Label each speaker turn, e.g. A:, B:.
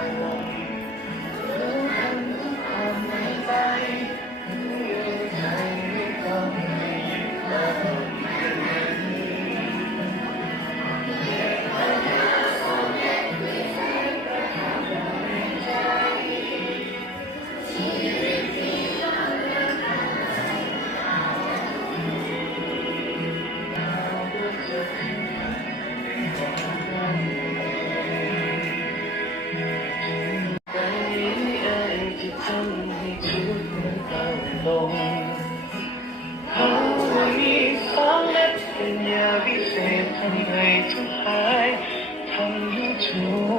A: เลงเอาไว้สองเล็บเป็นยาวิเศษทำให้ทุกทายทำให้ทุก